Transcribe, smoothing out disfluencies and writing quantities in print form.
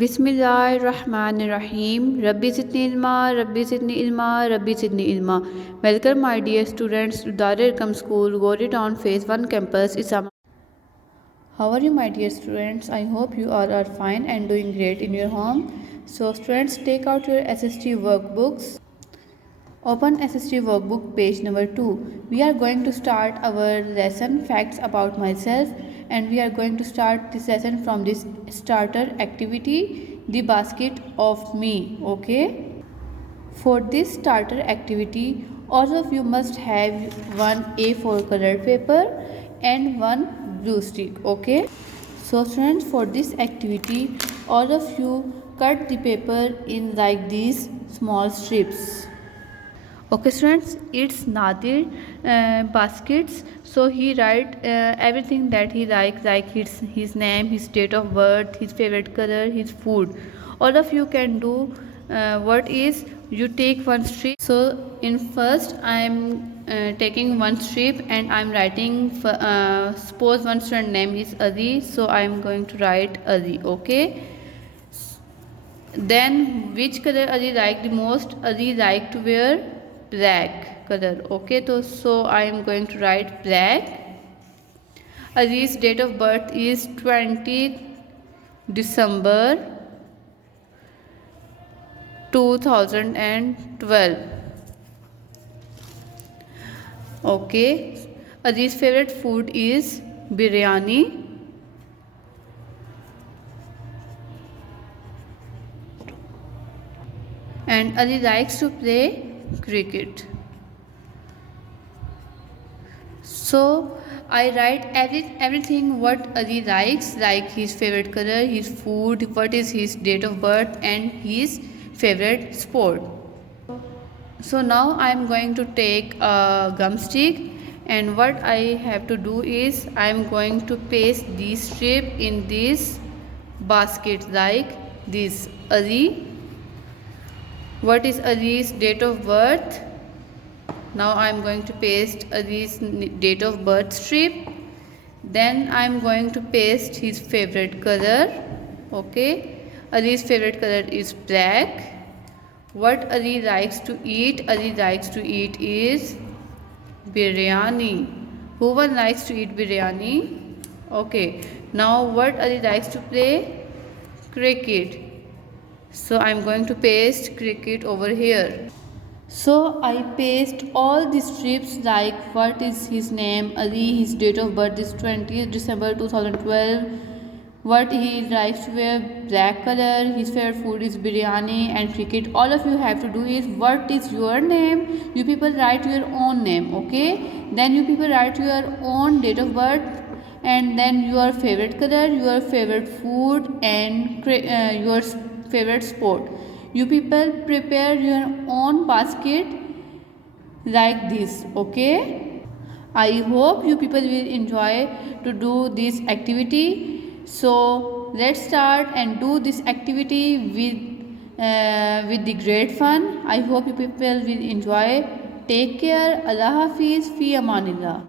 Bismillahirrahmanirrahim. Rabbi zidni ilma, Rabbi zidni ilma, Rabbi zidni ilma. Welcome, my dear students, to Dar-e-Arqam School, Ghauri Town, Phase 1 campus, Islam. How are you, my dear students? I hope you all are fine and doing great in your home. So, students, take out your SST workbooks. Open SST workbook page number 2. We are going to start our lesson facts about myself, and we are going to start this lesson from this starter activity, the basket of me. Okay, for this starter activity all of you must have one A4 color paper and one glue stick. Okay, so friends, for this activity all of you cut the paper in like these small strips. Okay students, it's Nadir baskets, so he write everything that he likes, like his name, his date of birth, his favorite color, his food. All of you can do what is, you take one strip. So in first I am taking one strip and I am writing suppose one student name is Adi, so I am going to write Adi. Okay, then which color Adi like the most? Adi like to wear black color. Okay, so I am going to write black. Adi's date of birth is 20th December 2012. Okay, Adi's favorite food is biryani. And Adi likes to play cricket. So I write everything what Adi likes, like his favorite color, his food, what is his date of birth, and his favorite sport. So now I am going to take a gum stick, and what I have to do is I am going to paste this strip in this basket like this. Adi, what is Adi's date of birth? Now I am going to paste Adi's date of birth strip. Then I am going to paste his favorite color. Okay, Adi's favorite color is black. What Adi likes to eat? Adi likes to eat is biryani. Who one likes to eat biryani? Okay, now what Adi likes to play? Cricket. So I am going to paste cricket over here. So I paste all the strips like what is his name, Ali, his date of birth is 20th December 2012, what he likes to wear black color, his favorite food is biryani and cricket. All of you have to do is what is your name, you people write your own name. Okay, then you people write your own date of birth and then your favorite color, your favorite food and your favorite sport. You people prepare your own basket like this. Okay, I hope you people will enjoy to do this activity. So let's start and do this activity with the great fun. I hope you people will enjoy. Take care. Allah Hafiz. Fi Amanillah.